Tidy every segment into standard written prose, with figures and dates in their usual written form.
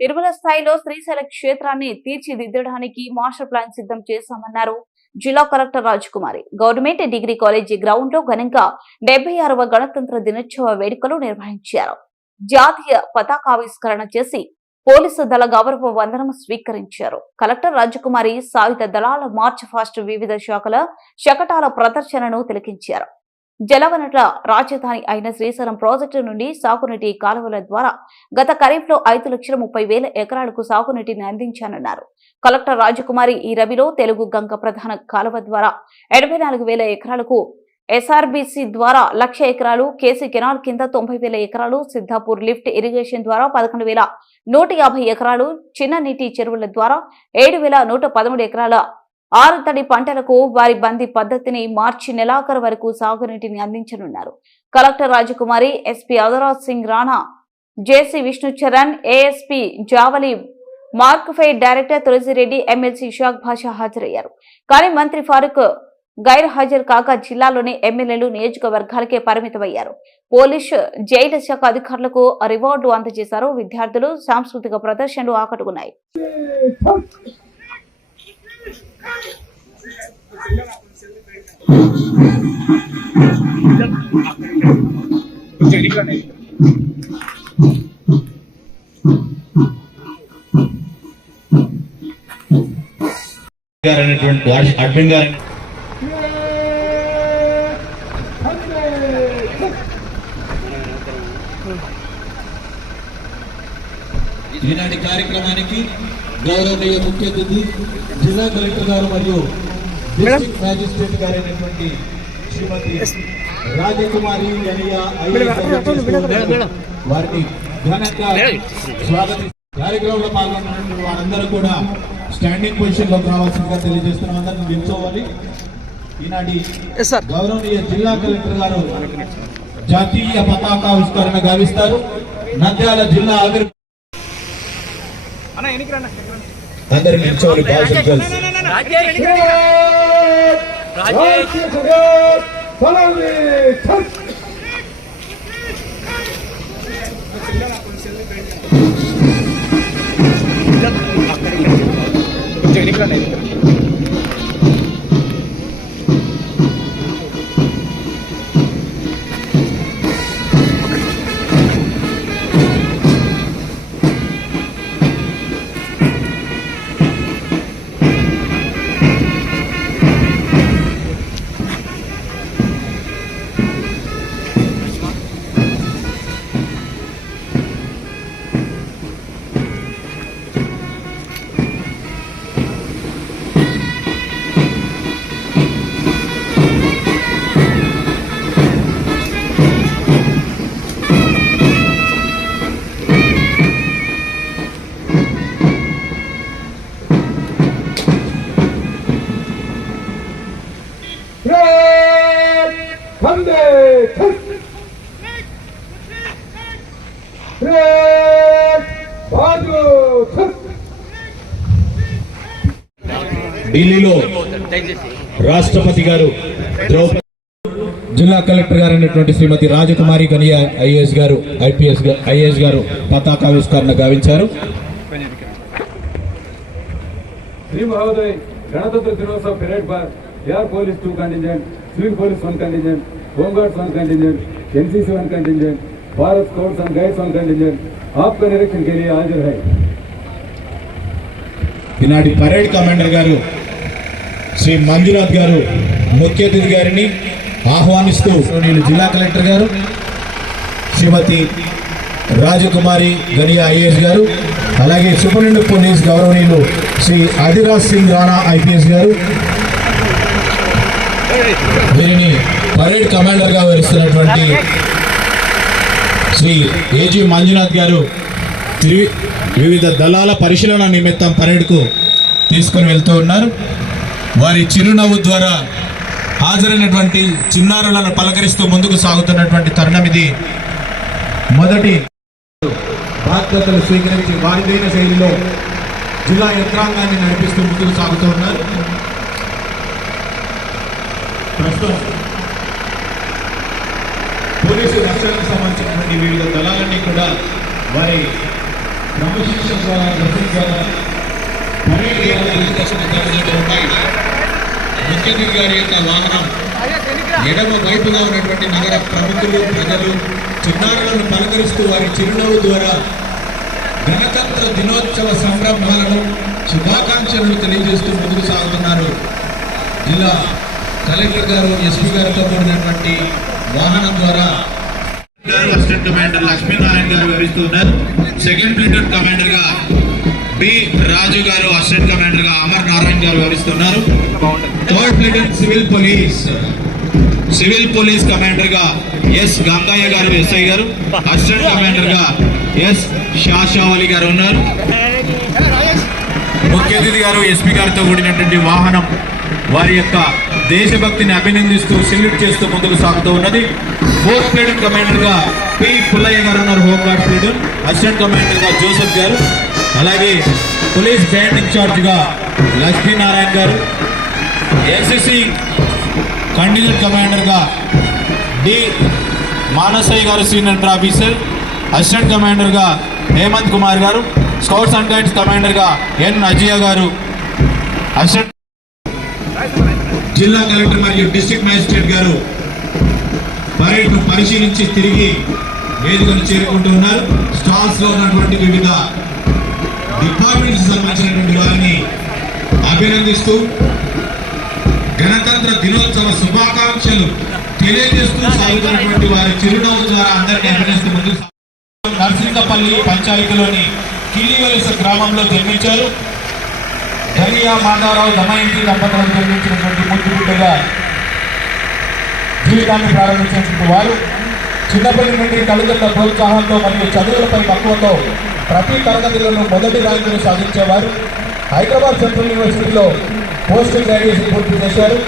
నిర్మల స్థాయిలో శ్రీశైల క్షేత్రాన్ని తీర్చిదిద్దడానికి మాస్టర్ ప్లాన్ సిద్ధం చేశామన్నారు జిల్లా కలెక్టర్ రాజకుమారి. గవర్నమెంట్ డిగ్రీ కాలేజీ గ్రౌండ్ లో ఘనంగా 76వ గణతంత్ర దినోత్సవ వేడుకలు నిర్వహించారు. జాతీయ పతాకావిష్కరణ చేసి పోలీసు దళ గౌరవ వందనం స్వీకరించారు. కలెక్టర్ రాజకుమారి సాయుధ దళాల మార్చ్ ఫాస్ట్ వివిధ శాఖల శకటాల ప్రదర్శనను తిలకించారు. జలవనరుల రాజధాని అయిన శ్రీశైలం ప్రాజెక్టు నుండి సాగునీటి కాలువల ద్వారా గత ఖరీఫ్లో 5,30,000 ఎకరాలకు సాగునీటిని అందించానన్నారు. కలెక్టర్ రాజకుమారి ఈ రబీలో తెలుగు గంగ ప్రధాన కాలువ ద్వారా 84,000 ఎకరాలకు, ఎస్ఆర్బీసీ ద్వారా 1,00,000 ఎకరాలు, కేసీ కెనాల్ కింద 90,000 ఎకరాలు, సిద్ధాపూర్ లిఫ్ట్ ఇరిగేషన్ ద్వారా 11,150 ఎకరాలు, చిన్న నీటి చెరువుల ద్వారా 7,113 ఎకరాల ఆరుతడి పంటలకు వారి బందీ పద్ధతిని మార్చి నెలాఖరు వరకు సాగునీటిని అందించనున్నారు. Collector Rajakumari, SP Adaraj Singh Rana, JC Vishnucharan, ASP Javali, Markfed director Tulasireddy, MLC Shaik Basha హాజరయ్యారు. కానీ మంత్రి ఫారూక్ గైర్ హాజరు కాగా జిల్లాలోని ఎమ్మెల్యేలు నియోజకవర్గాలకే పరిమితమయ్యారు. పోలీసు, జైలు శాఖ అధికారులకు రివార్డు అందజేశారు. విద్యార్థులు సాంస్కృతిక ప్రదర్శనలు ఆకట్టుకున్నాయి. అడ్మిన్ గారు ఈనాటి కార్యక్రమానికి గౌరవనీయ ముఖ్య అతిథి జిల్లా కలెక్టర్ గారు మరియు డిస్ట్రిక్ట్ మ్యాజిస్ట్రేట్ గారైనటువంటి శ్రీమతి రాజకుమారి వారిని ఘనంగా స్వాగతి. కార్యక్రమంలో పాల్గొన్నటువంటి వారందరూ కూడా స్టాండింగ్ పొజిషన్ లోకి రావాల్సిందిగా తెలియజేస్తున్నాం. అందరినీ నిల్చోవాలి. ఈనాటి గౌరవనీయ జిల్లా కలెక్టర్ గారు జాతీయ పతాకావిష్కరణ గావిస్తారు. నంద్యాల జిల్లా అందరి నిల్చోవాలి. ఢిల్లీలో రాష్ట్రపతి గారు ద్రౌపది, జిల్లా కలెక్టర్ గారు అయినటువంటి శ్రీమతి రాజకుమారి గనియా ఐఏఎస్ గారు పతాకావిష్కరణ గావించారు. श्री महोदय, गणतंत्र दिनोत्सव परेड पर air police 2 contingent, civil police 1 contingent, home guards 1 contingent, NCC 1 contingent, Bharat scouts and guides 1 contingent आपका निरीक्षण के लिए हाजिर है. ఈనాటి పరేడ్ కమాండర్ గారు శ్రీ మంజునాథ్ గారు ముఖ్య అతిథి గారిని ఆహ్వానిస్తూ జిల్లా కలెక్టర్ గారు శ్రీమతి రాజకుమారి గనియా ఐఏఎస్ గారు, అలాగే సూపరింటెండెంట్ పోలీస్ గౌరవనీయులు శ్రీ అదిరాజ్ సింగ్ రాణా ఐపీఎస్ గారు వీరిని పరేడ్ కమాండర్ గా వహిస్తున్నటువంటి శ్రీ ఏజీ మంజునాథ్ గారు వివిధ దళాల పరిశీలన నిమిత్తం పరేడ్కు తీసుకొని వెళ్తూ ఉన్నారు. వారి చిరునవ్వు ద్వారా హాజరైనటువంటి చిన్నారులను పలకరిస్తూ ముందుకు సాగుతున్నటువంటి తరుణం ఇది. మొదటి బాధ్యతలు స్వీకరించి వారిదైన శైలిలో జిల్లా యంత్రాంగాన్ని నడిపిస్తూ ముందుకు సాగుతూ ఉన్నారు. ప్రస్తుతం పోలీసు రక్షణకు సంబంధించినటువంటి వివిధ దళాలన్నీ కూడా వారి క్రమశిక్షణ ద్వారా డ్రెస్సింగ్ ద్వారా పరేడ్ ద్వారా తీసుకొచ్చిన తరగతులు ఉన్నాయి. ముఖ్య అతిథి గారి యొక్క వాహనం ఎడమ వైపుగా ఉన్నటువంటి నగర ప్రముఖులు ప్రజలు చిన్నారులను పలకరిస్తూ వారి చిరునవ్వు ద్వారా గణతంత్ర దినోత్సవ సంరంభాలను శుభాకాంక్షలను తెలియజేస్తూ ముందుకు సాగుతున్నారు. జిల్లా కలెక్టర్ గారు ఎస్పీ గారితో కూడినటువంటి వాహనం ద్వారా అసిస్టెంట్ కమాండర్ లక్ష్మీనారాయణ గారు వివరిస్తున్నారు. సెకండ్ ప్లేటూన్ కమాండర్ గా బి రాజు గారు, అసిస్టెంట్ కమాండర్ గా అమర్ నారాయణ గారు వివరిస్తున్నారు. Third platoon civil police commander గా ఎస్ గంగయ్య గారు ఎస్ఐ గారు, అసిస్టెంట్ కమాండర్ గా ఎస్ షాషావలి గారు ఉన్నారు. ముఖ్య అతిథి గారు ఎస్పీ గారితో కూడినటువంటి వాహనం వారి యొక్క దేశభక్తిని అభినందిస్తూ సెల్యూట్ చేస్తూ ముందుకు సాగుతూ ఉన్నది. ఫోర్త్ ప్లేటూన్ కమాండర్ గా పి పుల్లయ్య గారు ఉన్నారు, హోంగార్డ్ ప్లేటూన్. అసిస్టెంట్ కమాండర్ గా జోసెఫ్ గారు, అలాగే పోలీస్ బ్యాండ్ ఇన్ఛార్జ్ గా లక్ష్మీనారాయణ గారు. ఎన్సిసి కంటింజెంట్ కమాండర్ గా డి మానసయ్య గారు సీనియర్ ఆఫీసర్. అసిస్టెంట్ కమాండర్ గా హేమంత్ కుమార్ గారు. స్కౌట్స్ అండ్ గైడ్స్ కమాండర్ గా ఎన్ అజయ్ గారు. అసిస్టెంట్ జిల్లా కలెక్టర్ మరియు డిస్ట్రిక్ట్ మ్యాజిస్ట్రేట్ గారు పరేడ్ను పరిశీలించి తిరిగి వేదికను చేరుకుంటూ ఉన్నారు. స్టాల్స్ లో ఉన్నటువంటి వివిధ డిపార్ట్మెంట్స్ సంబంధించినటువంటి వారిని అభినందిస్తూ గణతంత్ర దినోత్సవ శుభాకాంక్షలు తెలియజేస్తూ సాగుతున్నటువంటి వారి చిరునవ్వు ద్వారా అందరినీ అభినందిస్తూ ముందుకు నర్సింగపల్లి పంచాయతీలోని కిల్లివలస గ్రామంలో జన్మించారు. ధనియా మాధవరావు దమయంతి దంపతులకు జన్మించినటువంటి ముద్దు బిడ్డగా జీవితాన్ని ప్రారంభించినటువంటి వారు చిన్నప్పటి నుండి తల్లిదండ్రుల ప్రోత్సాహంతో మరియు చదువులపై మక్కువతో ప్రతి తరగతిలోనూ మొదటి ర్యాంకును సాధించేవారు. హైదరాబాద్ సెంట్రల్ యూనివర్సిటీలో పోస్ట్ గ్రాడ్యుయేషన్ పూర్తి చేశారు.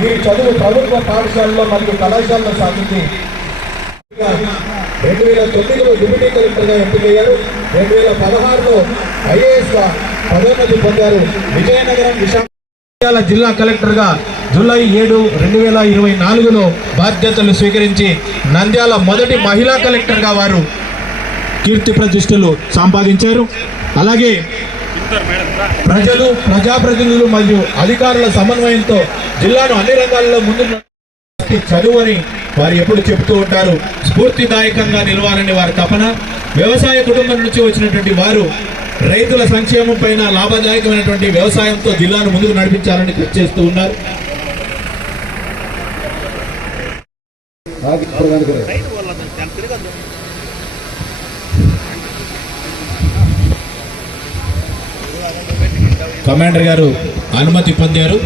వీరి చదువు ప్రభుత్వ పాఠశాలలో మరియు కళాశాలలో సాగింది. 2009లో డిప్యూటీ కలెక్టర్గా ఎంపికయ్యారు. 2016లో ఐఏఎస్గా పదోన్నతి పొందారు. విజయనగరం విశాఖ జిల్లా కలెక్టర్గా జూలై 7, 2024లో బాధ్యతలు స్వీకరించి నంద్యాల మొదటి మహిళా కలెక్టర్గా వారు కీర్తి ప్రతిష్టలు సంపాదించారు. అలాగే ప్రజలు, ప్రజాప్రతినిధులు మరియు అధికారుల సమన్వయంతో జిల్లాను అన్ని రంగాల్లో ముందు చదువు అని వారు ఎప్పుడు చెబుతూ ఉంటారు. స్ఫూర్తిదాయకంగా నిలవాలని వారి తపన. వ్యవసాయ కుటుంబం నుంచి వచ్చినటువంటి వారు రైతుల సంక్షేమం పైన లాభదాయకమైనటువంటి వ్యవసాయంతో జిల్లాను ముందుకు నడిపించాలని కృషి చేస్తూ ఉన్నారు. కమాండర్ గారు అనుమతి పొందారు.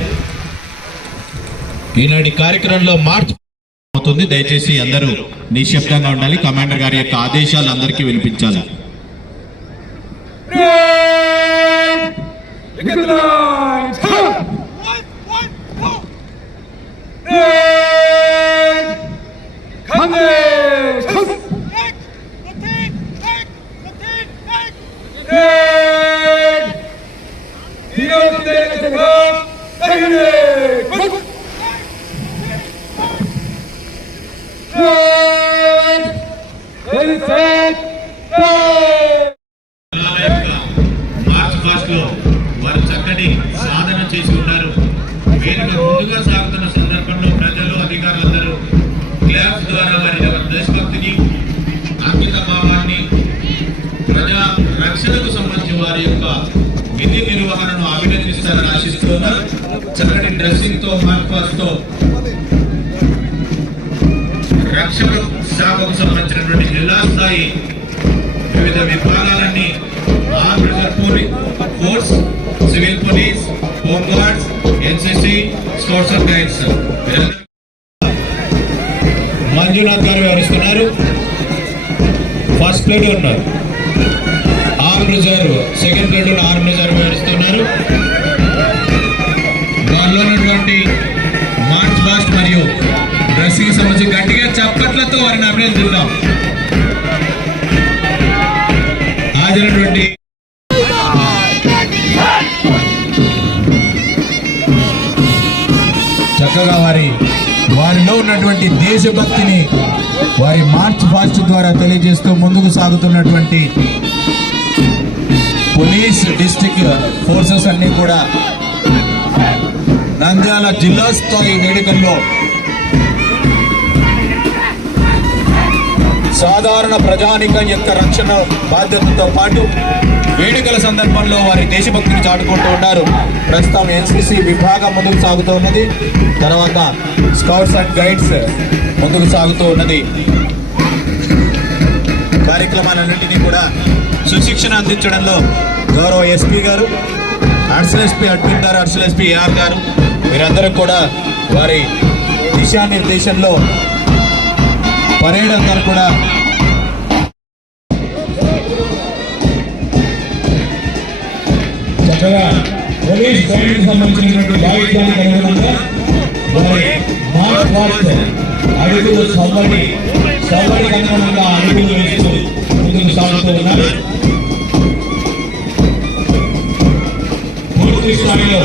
ఈనాటి కార్యక్రమంలో మార్చ్ అవుతుంది. దయచేసి అందరూ నిశ్శబ్దంగా ఉండాలి. కమాండర్ గారి యొక్క ఆదేశాలు అందరికీ వినిపించాలి. మార్చ్ ఫాస్ట్ లో వారు చక్కటి సాధన చేసి ఉన్నారు. వేదిక ముందుగా సాగుతున్న సందర్భంలో ప్రజలు, అధికారులందరూ క్లాప్స్ ద్వారా వారి దేశభక్తిని, అంకిత భావాన్ని, ప్రజా రక్షణకు సంబంధించి వారి యొక్క విధి నిర్వహణను అభినందిస్తారని ఆశిస్తున్నారు. చక్కటి డ్రెస్సింగ్ తో, మార్చ్ ఫాస్ట్ తో రక్షణ శాఖకు సంబంధించినటువంటి జిల్లా స్థాయి వివిధ విభాగాలన్నీ armed reserve force, civil police, home guards, NCC, scouts and guides Manjunath గారు వివరిస్తున్నారు. First platoon armed reserve, second platoon armed reserve వివరిస్తున్నారు. వారిలో ఉన్నటువంటి మార్చ్ ఫాస్ట్ మరియు డ్రెస్సింగ్ సంబంధించి గట్టిగా చప్పట్లతో వారిని అభినందిద్దాం. హాజరైనటువంటి చక్కగా వారిలో ఉన్నటువంటి దేశభక్తిని వారి మార్చ్ ఫాస్ట్ ద్వారా తెలియజేస్తూ ముందుకు సాగుతున్నటువంటి పోలీస్ డిస్ట్రిక్ట్ ఫోర్సెస్ అన్ని కూడా నంద్యాల జిల్లా స్థాయి వేడుకల్లో సాధారణ ప్రజానికం యొక్క రక్షణ బాధ్యతతో పాటు వేడుకల సందర్భంలో వారి దేశభక్తిని చాటుకుంటూ ఉన్నారు. ప్రస్తుతం ఎన్సిసి విభాగం ముందుకు సాగుతూ ఉన్నది, తర్వాత స్కౌట్స్ అండ్ గైడ్స్ ముందుకు సాగుతూ ఉన్నది. కార్యక్రమాలన్నింటినీ కూడా సుశిక్షణ అందించడంలో గౌరవ ఎస్పీ గారు, అడిషనల్ ఎస్పీ అడ్మిన్ గారు, అడిషనల్ ఎస్పీ ఏఆర్ గారు వీరందరూ కూడా వారి దిశానిర్దేశంలో పరేడ్ అందరూ కూడా చక్కగా పోలీస్ ట్రైనింగ్ సంబంధించినటువంటి వాయిద్యానికి అనుగుణంగా వారి మార్చ్ పాస్ట్ అడుగులు సవ్వడికి అనుగుణంగా అడుగులు వేస్తూ ముందుకు సాగుతూ ఉన్నారు. పూర్తి స్థాయిలో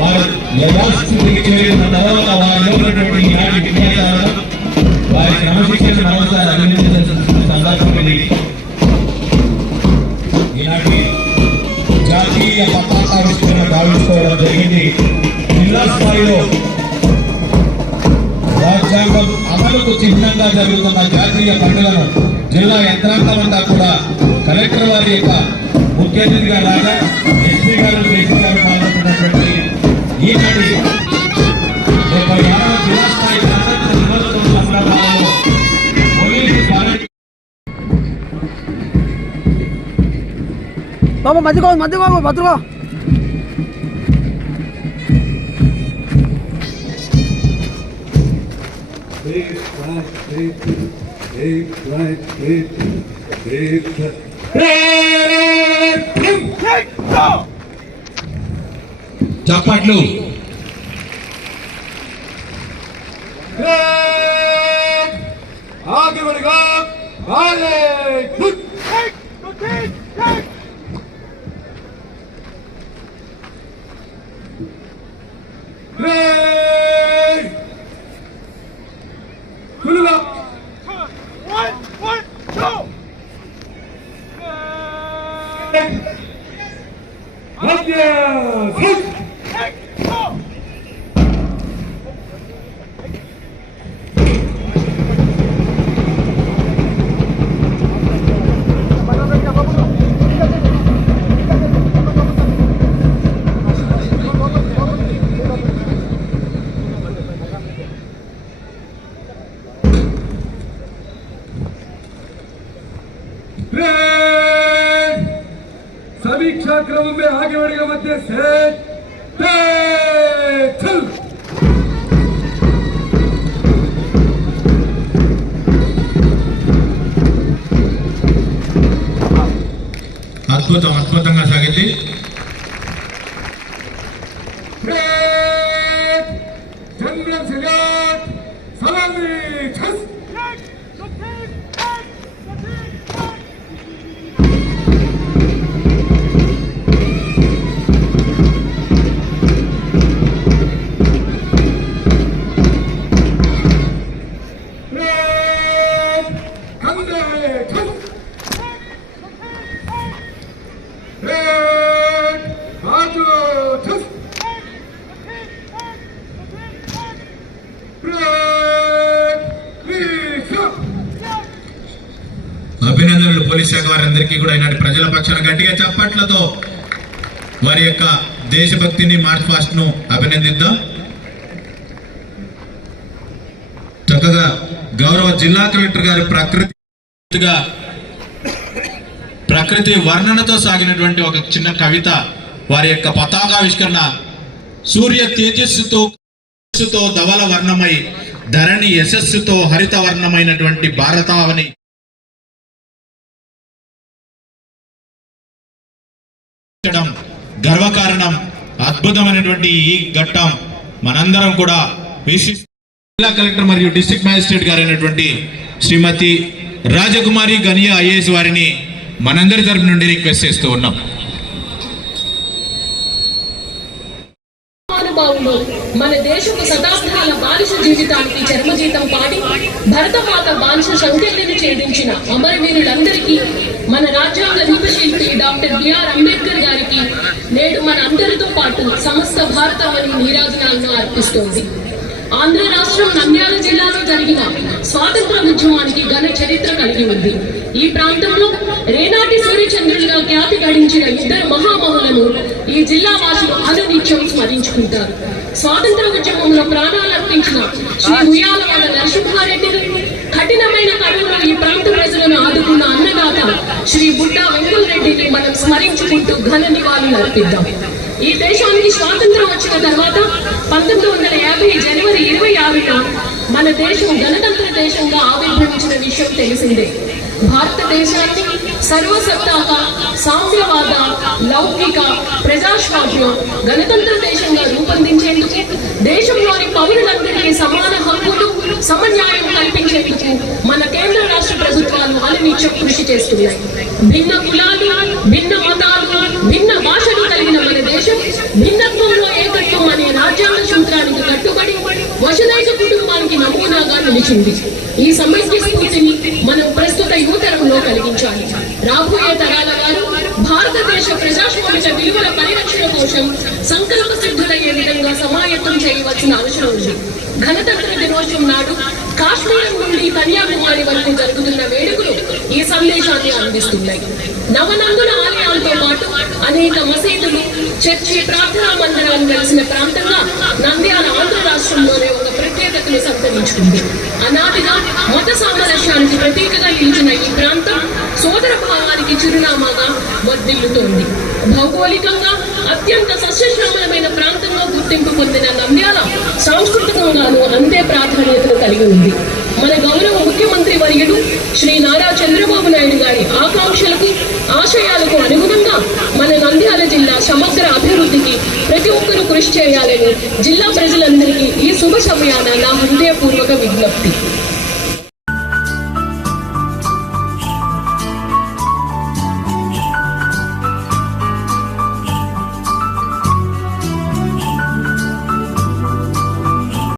వారు యథాస్థితికి చేరిన తర్వాత వారిలో ఉన్నటువంటి ఈనాటి విన్యాసాలను వారి క్రమశిక్షణ మరోసారి అభినందించాల్సిన సందర్భం ఇది. ఈనాటి జాతీయ పతాకావిష్కరణ గావించుకోవడం జరిగింది. జిల్లా స్థాయిలో రాజ్యాంగం అమలుకు చిహ్నంగా జరుగుతున్న జాతీయ పండుగను జిల్లా యంత్రాంగం అంతా కూడా కలెక్టర్ వారి యొక్క ముఖ్య అతిథిగా రాగా ఎస్పీ గారు, జేసీ గారు పాల్గొంటున్నటువంటి ఈనాటి 76వ జిల్లా స్థాయి గణతంత్ర దినోత్సవం సందర్భంలో పోలీసు బాబు మధ్యకో భద్రగో చప్పట్లు. आगे बढ़ेगा आगे समीक्षा क्रम में आगे बढ़ेगा मध्य से అద్భుతంగా సాగింది. जनरल सिलेक्ट सलामी छस అభినందనలు పోలీస్ శాఖ వారందరికీ కూడా ఈనాటి ప్రజల పక్షాన గట్టిగా చప్పట్లతో వారి యొక్క దేశభక్తిని మార్చ్ పాస్ట్ ను అభినందిద్దాం. చక్కగా గౌరవ జిల్లా కలెక్టర్ గారి ప్రకృతి వర్ణనతో సాగినటువంటి ఒక చిన్న కవిత, వారి యొక్క పతాకావిష్కరణ సూర్య తేజస్సుతో ధవల వర్ణమై ధరణి యశస్సుతో హరిత వర్ణమైనటువంటి భారతావని గర్వకారణం. అద్భుతమైనటువంటి ఈ ఘట్టం మనందరం కూడా జిల్లా కలెక్టర్ మరియు డిస్ట్రిక్ట్ మ్యాజిస్ట్రేట్ గారైనటువంటి శ్రీమతి రాజకుమారి గనియా ఐఏఎస్ వారిని మనందరి తరపు నుండి రిక్వెస్ట్ చేస్తూ ఉన్నాం. మన దేశపు శతాబ్దాల బానిస జీవితానికి చర్మజీతం పాడి భరతమాత బానిస సంఖ్యలను ఛేదించిన అమరవీరులందరికీ మన రాజ్యాంగ రూపశిల్పి డాక్టర్ బిఆర్ అంబేద్కర్ గారికి నేడు మన అందరితో పాటు సమస్త భారతవని నీరాజనాలను అర్పిస్తోంది. ఆంధ్ర రాష్ట్రం నంద్యాల జిల్లాలో జరిగిన స్వాతంత్ర ఉద్యమానికి ఘన చరిత్ర కలిగి ఉంది. ఈ ప్రాంతంలో రేనాటి సూర్యచంద్రులుగా ఖ్యాతి గడించిన ఇద్దరు మహామహులను ఈ జిల్లా వాసులు అనునిత్యం స్మరించుకుంటారు. స్వాతంత్ర ఉద్యమంలో ప్రాణాలు అర్పించిన శ్రీ ఉయ్యాలవాడ నరసింహారెడ్డిని, కఠినమైన కరువులో ఈ ప్రాంత ప్రజలను ఆదుకున్న అన్నదాత శ్రీ బుడ్డా వెంకటరెడ్డిని మనం స్మరించుకుంటూ ఘన నివాళులు అర్పిద్దాం. ఈ దేశానికి స్వాతంత్రం వచ్చిన తర్వాత 1950 జనవరి 26న మన దేశం గణతంత్ర దేశంగా ఆవిర్భవించిన విషయం తెలిసిందే. భారతదేశాన్ని సర్వసత్తాక సామ్యవాద, లౌకిక, ప్రజాస్వామ్య గణతంత్ర దేశంగా రూపొందించేందుకు, దేశంలోని పౌరులందరికీ సమాన హక్కులు, సమన్యాయం కల్పించేందుకు మన కేంద్ర రాష్ట్ర ప్రభుత్వాలు అనునిత్యం కృషి చేస్తున్నాయి. భిన్న కులాలు, భిన్న మతాలు, భిన్న భాషలు కలిగిన మన దేశం భిన్నత్వంలో ఏకత్వం అనే రాజ్యాంగ సూత్రానికి కట్టుబడి వసుదైక కుటుంబానికి నమూనాగా నిలిచింది. ఈ సమైక్య స్ఫూర్తిని మనం ప్రస్తుత యువతరంలో కలిగించాలి. రాబోయే తరాల వారు భారతదేశ ప్రజాస్వామిక విలువల పరిరక్షణ కోసం సంకల్ప సిద్ధులయ్యే విధంగా సమాయత్తం చేయవలసిన అవసరం ఉంది. గణతంత్ర దినోత్సవం నాడు కాశ్మీరం నుండి కన్యాకుమారి వరకు జరుగుతున్న వేడుకలు ఈ సందేశాన్ని అందిస్తున్నాయి. నవనందుల ఆలయాలతో పాటు అనేక మసీదులు, చర్చి, ప్రార్థనా మందిరాలు కలిసిన ప్రాంతంగా నంద్యాల ఆంధ్ర రాష్ట్రంలోనే ఒక ప్రత్యేకతను సంతరించుకుంది. అనాదిగా మత సామరస్యానికి ప్రతీకగా నిలిచిన ఈ ప్రాంతం సోదర భావానికి చిరునామాగా వర్ధిల్లుతోంది. భౌగోళికంగా అత్యంత సస్యశ్యామలమైన ప్రాంతంలో గుర్తింపు పొందిన నంద్యాల సాంస్కృతికంగానూ అంతే ప్రాధాన్యతను కలిగి ఉంది. మన గౌరవ ముఖ్యమంత్రి వర్యుడు శ్రీ నారా చంద్రబాబు నాయుడు గారి ఆకాంక్షలకు, ఆశయాలకు అనుగుణంగా మన నంద్యాల జిల్లా సమగ్ర అభివృద్ధికి ప్రతి ఒక్కరూ కృషి చేయాలని జిల్లా ప్రజలందరికీ ఈ శుభ సమయాన నా హృదయపూర్వక విజ్ఞప్తి.